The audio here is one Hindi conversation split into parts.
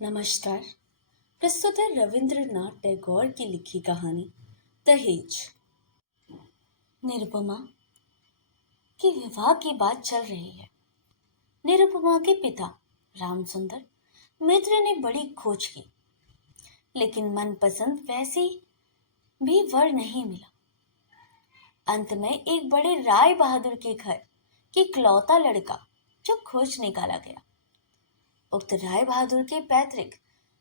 नमस्कार। प्रस्तुत है रविंद्रनाथ टैगोर की लिखी कहानी दहेज। निरुपमा की विवाह की बात चल रही है। निरुपमा के पिता रामसुंदर मित्र ने बड़ी खोज की, लेकिन मनपसंद वैसी भी वर नहीं मिला। अंत में एक बड़े राय बहादुर के घर के इकलौता लड़का जो खोज निकाला गया। उक्त राय बहादुर के पैतृक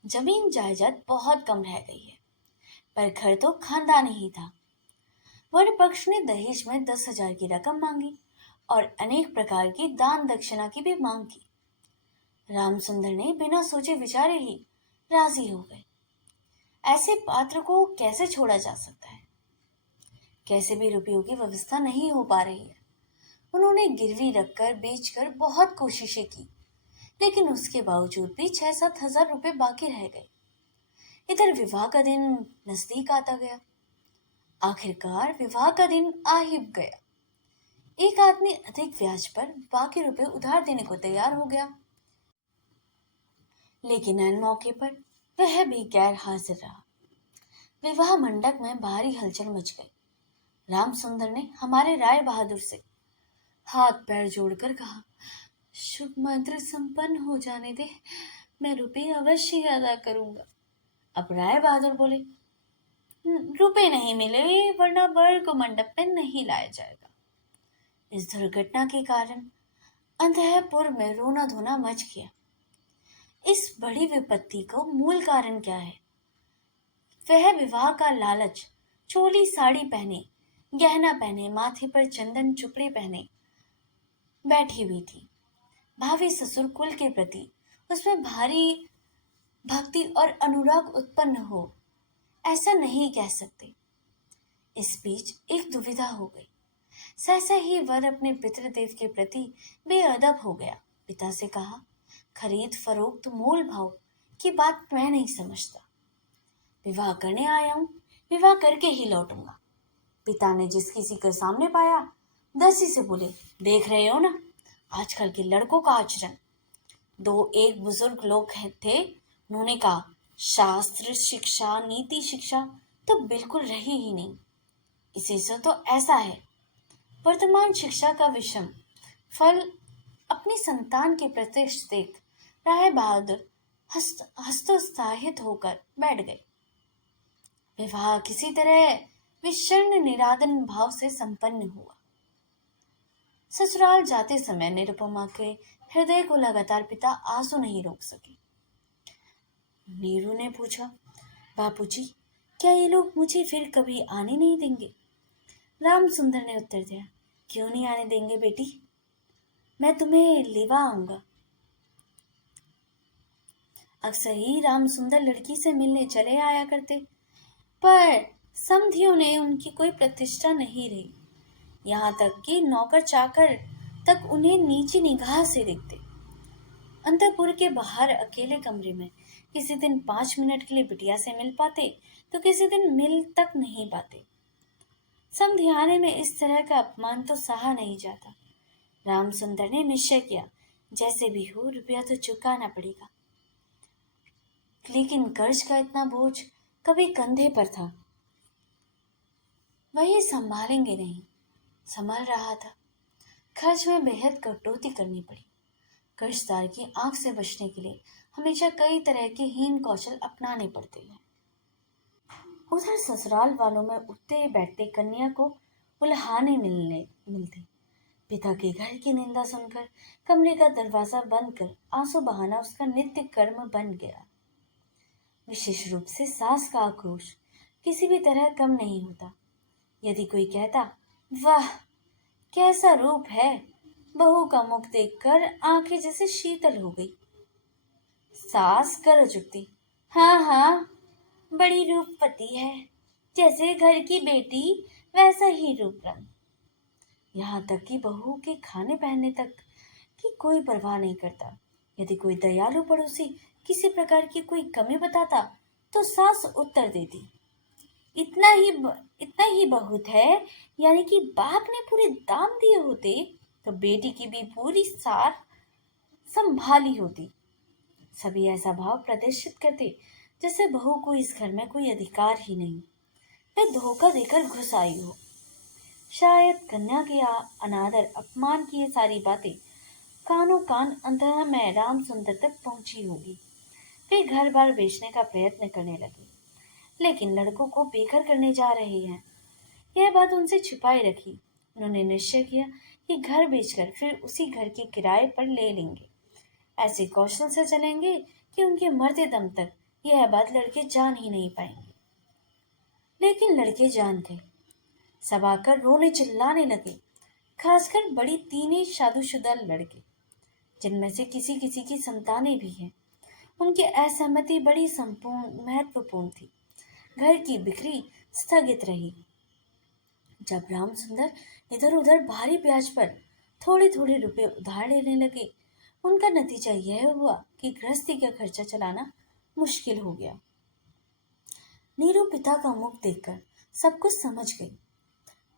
जमीन जायदाद बहुत कम रह गई है, पर घर तो खानदानी ही था। वर पक्ष ने दहेज में 10,000 की रकम मांगी और अनेक प्रकार की दान दक्षिणा की भी मांग की। रामसुंदर ने बिना सोचे विचारे ही राजी हो गए। ऐसे पात्र को कैसे छोड़ा जा सकता है? कैसे भी रुपयों की व्यवस्था नहीं हो पा रही है। उन्होंने गिरवी रखकर बेचकर बहुत कोशिशें की, लेकिन उसके बावजूद भी 6-7 हजार रुपए बाकी रह गए। इधर विवाह का दिन नजदीक आता गया। आखिरकार विवाह का दिन आ ही गया। एक आदमी अधिक ब्याज पर बाकी रुपए उधार देने को तैयार हो गया, लेकिन ऐन मौके पर वह भी गैर हाजिर रहा। विवाह मंडप में भारी हलचल मच गई। रामसुंदर ने हमारे राय बहादुर से हाथ पैर जोड़कर कहा, शुभ मंत्र संपन्न हो जाने दे, मैं रुपये अवश्य अदा करूंगा। अब राय बहादुर बोले, रुपए नहीं मिले वरना वर को मंडप में नहीं लाया जाएगा। इस दुर्घटना के कारण अंतःपुर में रोना धोना मच गया। इस बड़ी विपत्ति को मूल कारण क्या है? वह विवाह का लालच, चोली साड़ी पहने, गहना पहने, माथे पर चंदन चुपड़े पहने बैठी हुई थी। भावी ससुर कुल के प्रति उसमें भारी भक्ति और अनुराग उत्पन्न हो, ऐसा नहीं कह सकते। इस बीच एक दुविधा हो गई। सहसा ही वर अपने पितृदेव के प्रति बेअदब हो गया। पिता से कहा, खरीद फरोख्त मोल भाव की बात मैं नहीं समझता। विवाह करने आया हूं, विवाह करके ही लौटूंगा। पिता ने जिस किसी को सामने पाया दसी से बोले, देख रहे हो ना आजकल के लड़कों का आचरण। एक बुजुर्ग लोग थे, उन्होंने कहा, शास्त्र शिक्षा नीति शिक्षा तो बिल्कुल रही ही नहीं। इसी से तो ऐसा है। वर्तमान शिक्षा का विषम फल अपनी संतान के प्रत्यक्ष देख राय बहादुर हस्तोत्साहित होकर बैठ गए। विवाह किसी तरह विषण निरादन भाव से संपन्न हुआ। ससुराल जाते समय निरुपमा के हृदय को लगातार पिता आंसू नहीं रोक सके। नीरू ने पूछा, बापूजी, क्या ये लोग मुझे फिर कभी आने नहीं देंगे? रामसुंदर ने उत्तर दिया, क्यों नहीं आने देंगे बेटी, मैं तुम्हें लेवा आऊंगा। अक्सर ही रामसुंदर लड़की से मिलने चले आया करते, पर समधियों ने उनकी कोई प्रतिष्ठा नहीं रही। यहाँ तक कि नौकर चाकर तक उन्हें नीची निगाह से देखते। अंतःपुर के बाहर अकेले कमरे में किसी दिन 5 मिनट के लिए बिटिया से मिल पाते, तो किसी दिन मिल तक नहीं पाते। समधियाने में इस तरह का अपमान तो सहा नहीं जाता। रामसुंदर ने निश्चय किया, जैसे भी हो रुपया तो चुकाना पड़ेगा। लेकिन कर्ज का इतना बोझ कभी कंधे पर था, वही संभालेंगे नहीं। संभल रहा था। खर्च में बेहद कटौती करनी पड़ी। कर्जदार की आंख से बचने के लिए हमेशा कई तरह के हीन कौशल अपनाने पड़ते हैं। उधर ससुराल वालों में उठते बैठते कन्या को उल्हाने मिलते। पिता के घर की निंदा सुनकर कमरे का दरवाजा बंद कर आंसू बहाना उसका नित्य कर्म बन गया। विशेष रूप से सास का आक्रोश किसी भी तरह कम नहीं होता। यदि कोई कहता, वाह कैसा रूप है, बहू का मुख देखकर आंखें जैसे शीतल हो गई। सास गरज उठती, हाँ हाँ बड़ी रूपवती है, जैसे घर की बेटी वैसा ही रूप रंग। यहाँ तक कि बहू के खाने पहनने तक की कोई परवाह नहीं करता। यदि कोई दयालु पड़ोसी किसी प्रकार की कोई कमी बताता तो सास उत्तर देती, इतना ही बहुत है, यानी कि बाप ने पूरे दाम दिए होते तो बेटी की भी पूरी सार संभाली होती। सभी ऐसा भाव प्रदर्शित करते जैसे बहू को इस घर में कोई अधिकार ही नहीं, वह धोखा देकर घुस आई हो। शायद कन्या के अनादर अपमान की ये सारी बातें कानों कान अंतः में राम सुंदर तक पहुंची होगी। वे घर बार बेचने का प्रयत्न करने लगे, लेकिन लड़कों को बेघर करने जा रहे हैं, यह बात उनसे छिपाई रखी। उन्होंने निश्चय किया कि घर बेचकर फिर उसी घर के किराए पर ले लेंगे। ऐसे कौशल से चलेंगे कि उनके मरते दम तक यह बात लड़के जान ही नहीं पाएंगे। लेकिन लड़के जान गए। सब आकर रोने चिल्लाने लगे, खासकर बड़ी तीनों शादीशुदा लड़के, जिनमें से किसी किसी की संतानें भी हैं। उनकी असहमति बड़ी संपूर्ण महत्वपूर्ण थी। घर की बिक्री स्थगित रही। जब राम सुंदर इधर उधर भारी ब्याज पर थोड़े थोड़े रुपए उधार लेने लगे, उनका नतीजा यह हुआ कि गृहस्थी का खर्चा चलाना मुश्किल हो गया। नीरू पिता का मुख देखकर सब कुछ समझ गई।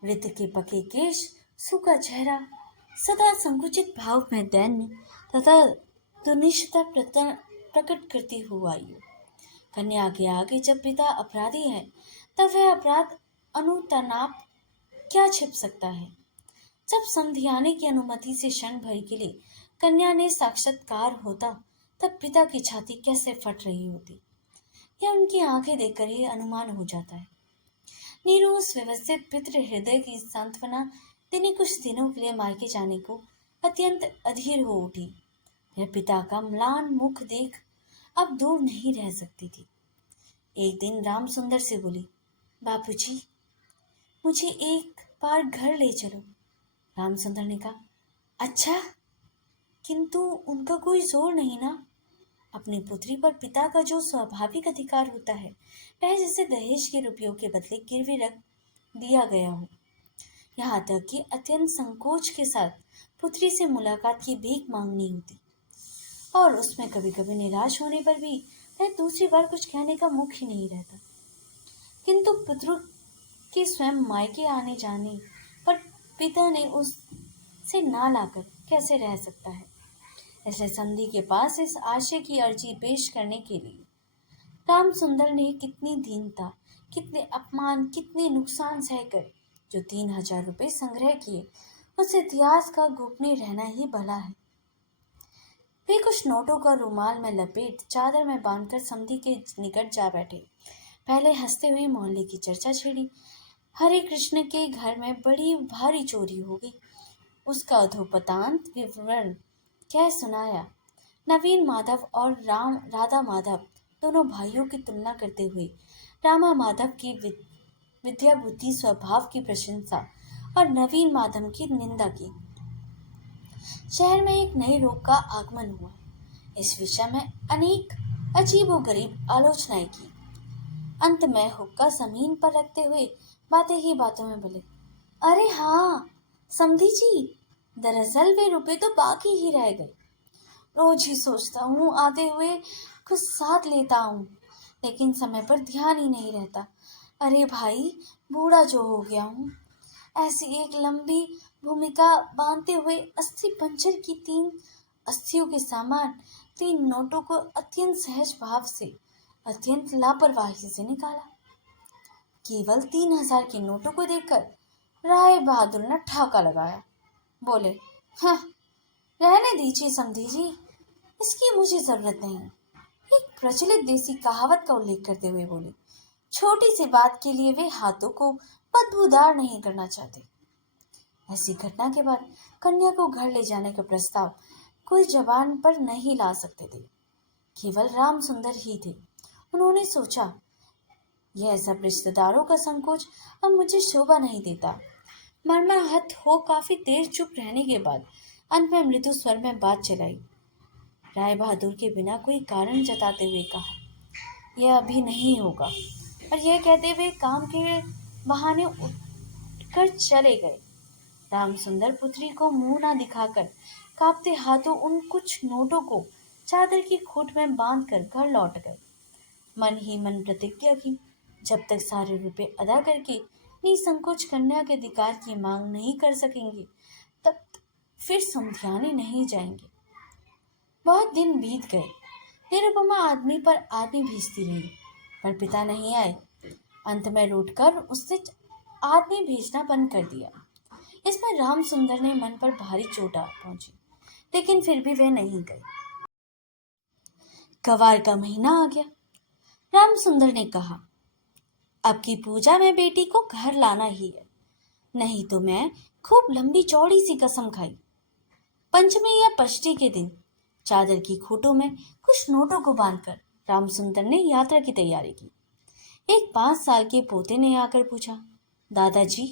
वृद्ध के पके केश, सूखा चेहरा, सदा संकुचित भाव में दैन्य तथा दुनिष्ठता प्रकट करती हुई आई। कन्या के आगे जब पिता अपराधी है, तब वह अपराध अनुतानाप क्या छिप सकता है। जब समधियाने की अनुमति से क्षण भर के लिए कन्या ने साक्षात्कार होता, तब पिता की छाती कैसे फट रही होती, यह उनकी आंखें देखकर ही अनुमान हो जाता है। नीरू उस व्यवस्थित पितृ हृदय की सांत्वना देने कुछ दिनों के लिए मायके जाने को अत्यंत अधीर हो उठी। यह पिता का म्लान मुख देख अब दूर नहीं रह सकती थी। एक दिन राम सुंदर से बोली, बापूजी, मुझे एक बार घर ले चलो। राम सुंदर ने कहा, अच्छा, किंतु उनका कोई जोर नहीं ना। अपनी पुत्री पर पिता का जो स्वाभाविक अधिकार होता है, वह जैसे दहेज के रुपयों के बदले गिरवी रख दिया गया हो। यहाँ तक कि अत्यंत संकोच के साथ पुत्री से मुलाकात की भीख मांगनी होती, और उसमें कभी कभी निराश होने पर भी वह दूसरी बार कुछ कहने का मुख ही नहीं रहता। किंतु पुत्र के स्वयं मायके आने जाने पर पिता ने उससे ना लाकर कैसे रह सकता है। इसलिए संधि के पास इस आशय की अर्जी पेश करने के लिए राम सुंदर ने कितनी दीनता, कितने अपमान, कितने नुकसान सहकर जो 3,000 रुपये संग्रह किए, उस इतिहास का गोपनीय रहना ही भला है। वे कुछ नोटों का रुमाल में लपेट चादर में बांधकर समधी के निकट जा बैठे। पहले हंसते हुए मोहल्ले की चर्चा छेड़ी। हरे कृष्ण के घर में बड़ी भारी चोरी हो गई, उसका अधोपतांत विवरण कह सुनाया। नवीन माधव और राधा माधव दोनों भाइयों की तुलना करते हुए रामा माधव की विद्या बुद्धि स्वभाव की प्रशंसा और नवीन माधव की निंदा की। शहर में एक नए रोग का आगमन हुआ। इस विषय में अनेक अजीबोगरीब आलोचनाएं की। अंत में हुक्का जमीन पर रखते हुए बातें ही बातों में बोले, अरे हाँ समधी जी, दरअसल वे रुपए तो बाकी ही रह गए। रोज ही सोचता हूँ आते हुए कुछ साथ लेता हूँ, लेकिन समय पर ध्यान ही नहीं रहता। अरे भाई, बूढ़ा जो हो गया हूँ। ऐसी एक लंबी भूमिका बांधते हुए 80 पंचर की 3 अस्थियों के सामान 3 नोटों को अत्यंत सहज भाव से, अत्यंत लापरवाही से निकाला। केवल 3,000 के नोटों को देखकर राय बहादुर ने ठाका लगाया। बोले, हाँ, रहने दीजिए समधी जी, इसकी मुझे जरूरत नहीं। एक प्रचलित देसी कहावत का उल्लेख करते हुए बोले, छोटी सी बात के लिए वे हाथों को बदबूदार नहीं करना चाहते। ऐसी घटना के बाद कन्या को घर ले जाने का प्रस्ताव कोई जबान पर नहीं ला सकते थे। केवल राम सुंदर ही थे। उन्होंने सोचा, यह सब रिश्तेदारों का संकोच अब मुझे शोभा नहीं देता। मर्माहत हो काफी देर चुप रहने के बाद अंत में मृदु स्वर में बात चलाई। राय बहादुर के बिना कोई कारण जताते हुए कहा, यह अभी नहीं होगा। और यह कहते हुए काम के बहाने उठकर चले गए। राम सुंदर पुत्री को मुंह ना दिखाकर कांपते हाथों उन कुछ नोटों को चादर की खूंट में बांधकर घर लौट गए। मन ही मन प्रतिज्ञा की, जब तक सारे रुपए अदा करके निसंकोच कन्या के अधिकार की मांग नहीं कर सकेंगे, तब फिर समझाने नहीं जाएंगे। बहुत दिन बीत गए। निरुपमा आदमी पर आदमी भेजती रही, पर पिता नहीं आए। अंत में रूठकर उसने आदमी भेजना बंद कर दिया। इसमें राम सुंदर ने मन पर भारी चोट आ पहुंची, लेकिन फिर भी वह नहीं गए। कवार का महीना आ गया। राम सुंदर ने कहा, अब की पूजा में बेटी को घर लाना ही है, नहीं तो मैं खूब लंबी चौड़ी सी कसम खाई। पंचमी या पष्टी के दिन चादर की खूंटों में कुछ नोटों को बांधकर रामसुंदर ने यात्रा की तैयारी की। एक 5 साल के पोते ने आकर पूछा, दादाजी,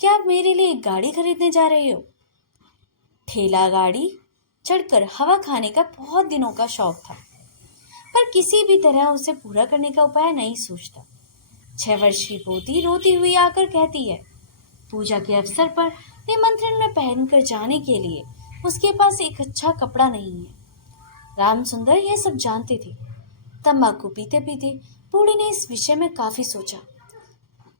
क्या आप मेरे लिए एक गाड़ी खरीदने जा रहे हो? ठेला गाड़ी चढ़कर हवा खाने का बहुत दिनों का शौक था, पर किसी भी तरह उसे पूरा करने का उपाय नहीं सोचता। 6 वर्ष की पोती रोती हुई आकर कहती है, पूजा के अवसर पर निमंत्रण में पहनकर जाने के लिए उसके पास एक अच्छा कपड़ा नहीं है। रामसुंदर यह सब जानते थे। तंबाकू पीते पीते बूढ़ी ने इस विषय में काफी सोचा।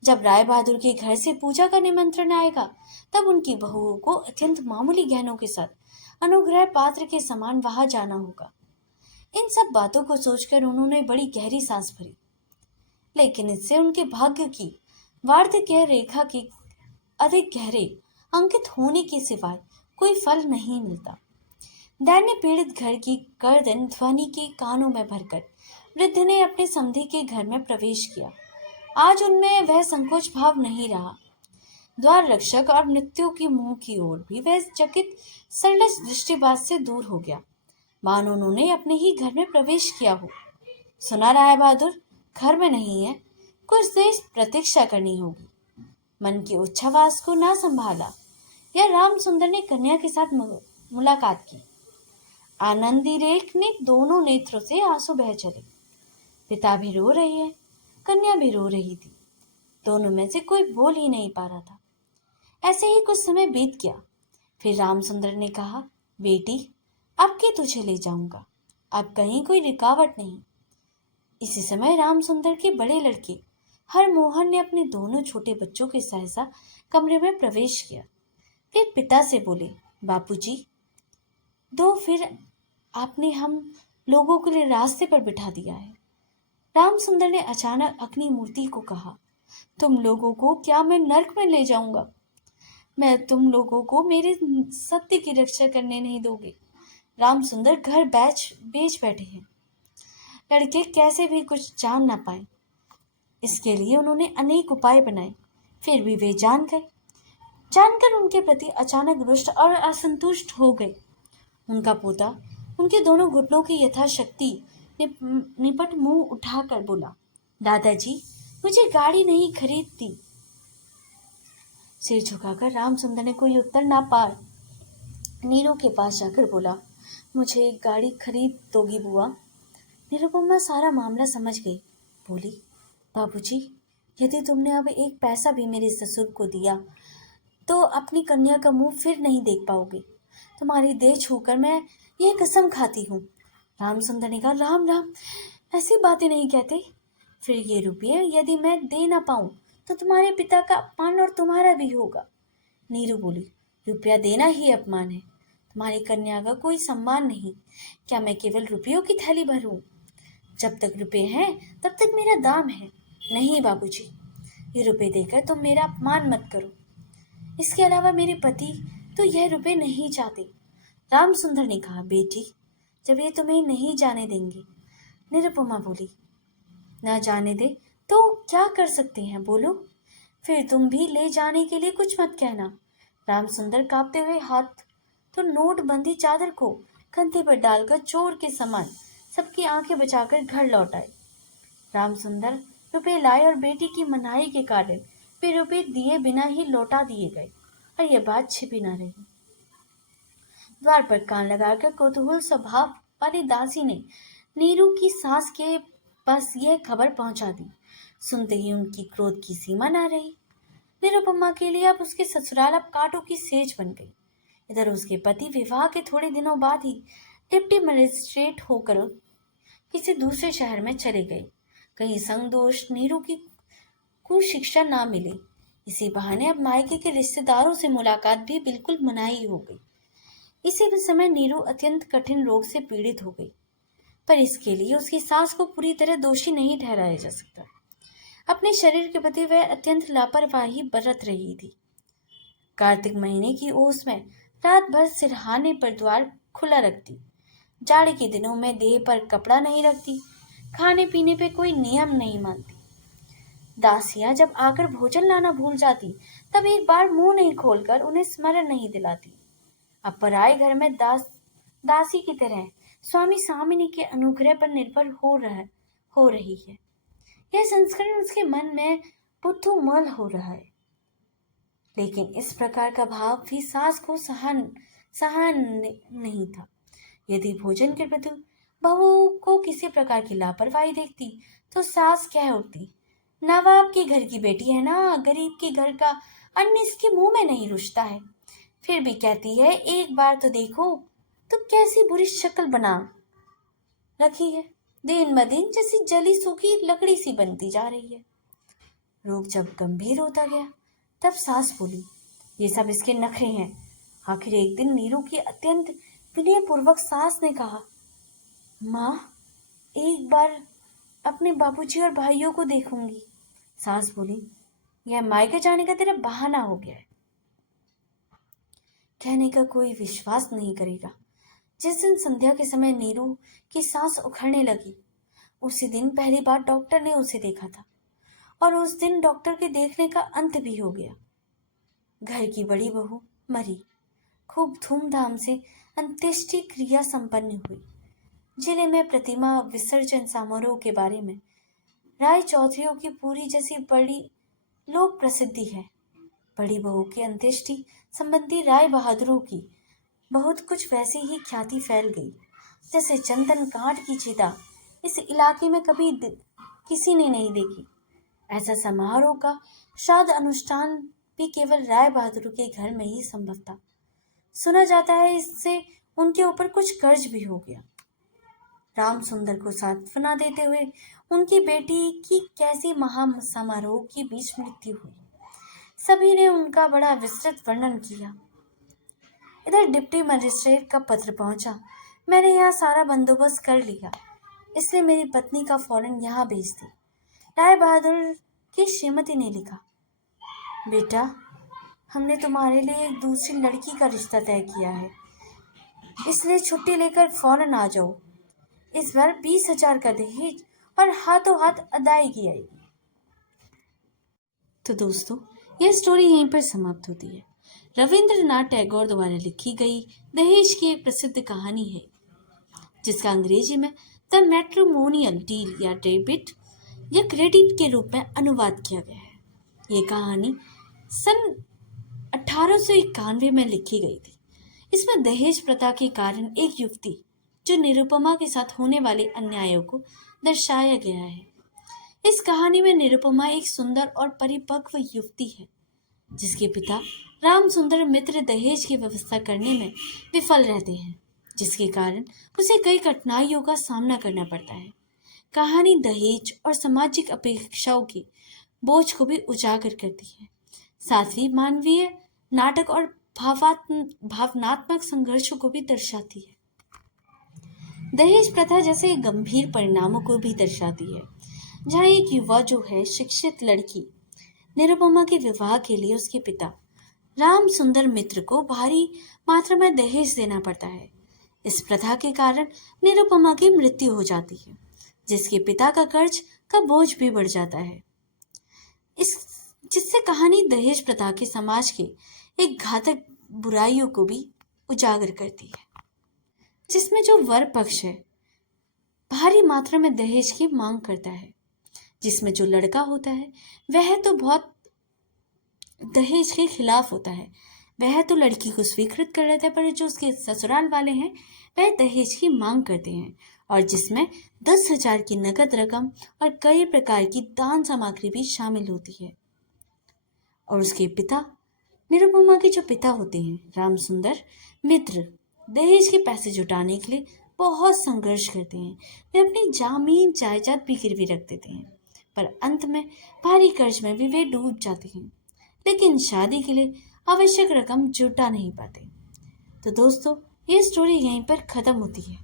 जब राय बहादुर के घर से पूजा का निमंत्रण आएगा, तब उनकी बहुओं को अत्यंत मामूली गहनों के साथ अनुग्रह पात्र के समान वहां जाना होगा। इन सब बातों को सोचकर उन्होंने बड़ी गहरी सांस भरी, लेकिन इससे उनके भाग्य की वार्धक्य रेखा के अधिक गहरे अंकित होने के सिवाय कोई फल नहीं मिलता। दैन्य पीड़ित घर की गर्दन ध्वनि के कानों में भरकर वृद्ध ने अपने समधी के घर में प्रवेश किया। आज उनमें वह संकोच भाव नहीं रहा। द्वार रक्षक और मृत्यु की मुंह की ओर भी वह चकित सरलज दृष्टिबाज से दूर हो गया, मानो उन्होंने अपने ही घर में प्रवेश किया हो। सुना राय बहादुर घर में नहीं है, कुछ देर प्रतीक्षा करनी होगी। मन की उच्छावास को ना संभाला या राम सुंदर ने कन्या के साथ मुलाकात की। आनंदी रेख ने दोनों नेत्रों से आंसू बह चले। पिता भी रो रहे हैं, कन्या भी रो रही थी। दोनों में से कोई बोल ही नहीं पा रहा था। ऐसे ही कुछ समय बीत गया। फिर रामचंद्र ने कहा, बेटी, अब के तुझे ले जाऊंगा, अब कहीं कोई रुकावट नहीं। इसी समय रामचंद्र के बड़े लड़के हरमोहन ने अपने दोनों छोटे बच्चों के सहसा कमरे में प्रवेश किया। फिर पिता से बोले, बापूजी, दो फिर आपने हम लोगों के लिए रास्ते पर बिठा दिया है। रामचंद्र ने अचानक अग्नि मूर्ति को कहा, तुम लोगों को क्या मैं नर्क में ले जाऊंगा? मैं तुम लोगों को मेरे सत्य की रक्षा करने नहीं दोगे। रामचंद्र घर बेच बैठे हैं, लड़के कैसे भी कुछ जान ना पाए, इसके लिए उन्होंने अनेक उपाय बनाए, फिर भी वे जानकर उनके प्रति अचानक रुष्ट और असंतुष्ट हो गए। उनका पोता उनके दोनों घुटनों की यथाशक्ति निपट मुंह उठाकर बोला, दादाजी, मुझे गाड़ी नहीं खरीदती। सिर झुकाकर रामचंद्र ने कोई उत्तर ना पा नीरू के पास जाकर बोला, मुझे एक गाड़ी खरीद दोगी बुआ? निरुपमा सारा मामला समझ गई। बोली, बाबूजी, यदि तुमने अब एक पैसा भी मेरे ससुर को दिया तो अपनी कन्या का मुंह फिर नहीं देख पाओगे। तुम्हारी देह छूकर मैं ये कसम खाती हूँ। रामचंद्र ने कहा, राम राम, ऐसी बातें नहीं कहते। फिर ये रुपये यदि मैं दे ना पाऊं तो तुम्हारे पिता का अपमान और तुम्हारा भी होगा। नीरू बोली, रुपया देना ही अपमान है, तुम्हारी कन्या का कोई सम्मान नहीं। क्या मैं केवल रुपयों की थैली भरूं? जब तक रुपए हैं तब तक मेरा दाम है। नहीं बाबूजी, ये रुपए देकर तुम मेरा अपमान मत करो। इसके अलावा मेरे पति तो यह रुपए नहीं चाहते। रामसुंदर ने कहा, बेटी, जब ये तुम्हें नहीं जाने देंगे। निरुपमा बोली, ना जाने दे तो क्या कर सकते हैं, बोलो। फिर तुम भी ले जाने के लिए कुछ मत कहना। रामसुंदर कांपते हुए हाथ तो नोटबंदी चादर को कंधे पर डालकर चोर के समान सबकी आंखें बचाकर घर लौट आए। रामसुंदर रुपए लाए और बेटी की मनाही के कारण वे रुपए दिए बिना ही लौटा दिए गए और यह बात छिपी न रही। द्वार पर कान लगाकर कौतूहल स्वभाव वाली दासी ने नीरू की सास के पास यह खबर पहुंचा दी। सुनते ही उनकी क्रोध की सीमा न रही। निरुपमा के लिए अब उसके ससुराल अब कांटों की सेज बन गई। इधर उसके पति विवाह के थोड़े दिनों बाद ही डिप्टी मजिस्ट्रेट होकर किसी दूसरे शहर में चले गए। कहीं संग दोष नीरू की कुशिक्षा ना मिले। इसी बहाने अब मायके के रिश्तेदारों से मुलाकात भी बिल्कुल मनाही हो गई। इसी समय नीरू अत्यंत कठिन रोग से पीड़ित हो गई। पर इसके लिए उसकी सास को पूरी तरह दोषी नहीं ठहराया जा सकता। अपने शरीर के प्रति वह अत्यंत लापरवाही बरत रही थी। कार्तिक महीने की ओस में रात भर सिरहाने पर द्वार खुला रखती, जाड़े के दिनों में देह पर कपड़ा नहीं रखती, खाने पीने पे कोई नियम नहीं मानती। दासियां जब आकर भोजन लाना भूल जाती, तब एक बार मुंह नहीं खोलकर उन्हें स्मरण नहीं दिलाती। अब पराए घर में दासी की तरह स्वामी सामिनी के अनुग्रह पर निर्भर हो रही है। यह संस्करण उसके मन में पुतुमल हो रहा है। लेकिन इस प्रकार का भाव भी सास को सहन नहीं था। यदि भोजन के प्रति बहू को किसी प्रकार की लापरवाही देखती, तो सास कह उठती, नवाब के घर की बेटी है ना, गरीब के घर का अन्न इसके मुंह में नहीं रुचता है। फिर भी कहती है, एक बार तो देखो, तो कैसी बुरी शक्ल बना रखी है, दिन ब दिन जैसी जली सूखी लकड़ी सी बनती जा रही है। रोग जब गंभीर होता गया, तब सास बोली, ये सब इसके नखरे हैं। आखिर एक दिन नीरू की अत्यंत विनयपूर्वक सास ने कहा, माँ, एक बार अपने बाबूजी और भाइयों को देखूंगी। सास बोली, यह मायके जाने का तेरा बहाना हो गया है। कहने का कोई विश्वास नहीं करेगा। जिस दिन संध्या के समय नीरू की सांस उखड़ने लगी, उसी दिन पहली बार डॉक्टर ने उसे देखा था, और उस दिन डॉक्टर के देखने का अंत भी हो गया। घर की बड़ी बहू मरी। खूब धूमधाम से अंत्येष्टि क्रिया संपन्न हुई। जिले में प्रतिमा विसर्जन समारोह के बारे में राय चौधरियों की पूरी जैसी बड़ी लोक प्रसिद्धि है। बड़ी बहू की अंत्येष्टि संबंधी राय बहादुरों की बहुत कुछ वैसी ही ख्याति फैल गई, जैसे चंदन काठ की चिता इस इलाके में कभी किसी ने नहीं देखी। ऐसा समारोह का श्राद्ध अनुष्ठान भी केवल राय बहादुर के घर में ही संभव था। सुना जाता है इससे उनके ऊपर कुछ कर्ज भी हो गया। राम सुंदर को सांत्वना देते हुए उनकी बेटी की कैसी महा समारोह के बीच मृत्यु हुई, सभी ने उनका बड़ा विस्तृत वर्णन किया। इधर डिप्टी मजिस्ट्रेट का पत्र पहुंचा। मैंने यहाँ सारा बंदोबस्त कर लिया, इसलिए मेरी पत्नी का फौरन यहाँ भेज दी। राय बहादुर की श्रीमती ने लिखा, बेटा, हमने तुम्हारे लिए एक दूसरी लड़की का रिश्ता तय किया है, इसलिए छुट्टी लेकर फौरन आ जाओ। इस बार 20,000 का दहेज और हाथों हाथ अदायगी आएगी। तो दोस्तों, यह स्टोरी यहीं पर समाप्त होती है। रविंद्रनाथ टैगोर द्वारा लिखी गई दहेज की एक प्रसिद्ध कहानी है, जिसका अंग्रेजी में द मैट्रिमोनियल डील या डेबिट या क्रेडिट के रूप में अनुवाद किया गया है। ये कहानी सन 1891 में लिखी गई थी। इसमें दहेज प्रथा के कारण एक युवती जो निरुपमा के साथ होने वाले अन्यायों को दर्शाया गया है। इस कहानी में निरुपमा एक सुंदर और परिपक्व युवती है, जिसके पिता राम सुंदर मित्र दहेज की व्यवस्था करने में विफल रहते हैं, जिसके कारण उसे कई कठिनाइयों का सामना करना पड़ता है। कहानी दहेज और सामाजिक अपेक्षाओं की बोझ को भी उजागर करती है, साथ ही मानवीय नाटक और भावनात्मक संघर्षों को भी दर्शाती है। दहेज प्रथा जैसे गंभीर परिणामों को भी दर्शाती है, जहाँ एक युवा जो है शिक्षित लड़की निरुपमा के विवाह के लिए उसके पिता राम सुंदर मित्र को भारी मात्रा में दहेज देना पड़ता है। इस प्रथा के कारण निरुपमा की मृत्यु हो जाती है, जिसके पिता का कर्ज का बोझ भी बढ़ जाता है। जिससे कहानी दहेज प्रथा के समाज के एक घातक बुराइयों को भी उजागर करती है, जिसमें जो वर पक्ष है भारी मात्रा में दहेज की मांग करता है, जिसमें जो लड़का होता है वह तो बहुत दहेज के खिलाफ होता है। वह तो लड़की को स्वीकृत कर लेता है, पर जो उसके ससुराल वाले हैं वह दहेज की मांग करते हैं, और जिसमें 10,000 की नकद रकम और कई प्रकार की दान सामग्री भी शामिल होती है। और उसके पिता निरुपमा के जो पिता होते हैं राम सुंदर मित्र, दहेज के पैसे जुटाने के लिए बहुत संघर्ष करते हैं। वे अपनी जमीन जायदाद भी गिरवी रख देते हैं, पर अंत में भारी कर्ज में भी वे डूब जाते हैं, लेकिन शादी के लिए आवश्यक रकम जुटा नहीं पाते। तो दोस्तों, ये स्टोरी यहीं पर ख़त्म होती है।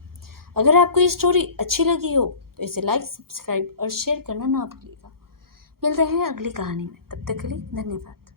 अगर आपको ये स्टोरी अच्छी लगी हो तो इसे लाइक, सब्सक्राइब और शेयर करना ना भूलिएगा। मिलते हैं अगली कहानी में, तब तक के लिए धन्यवाद।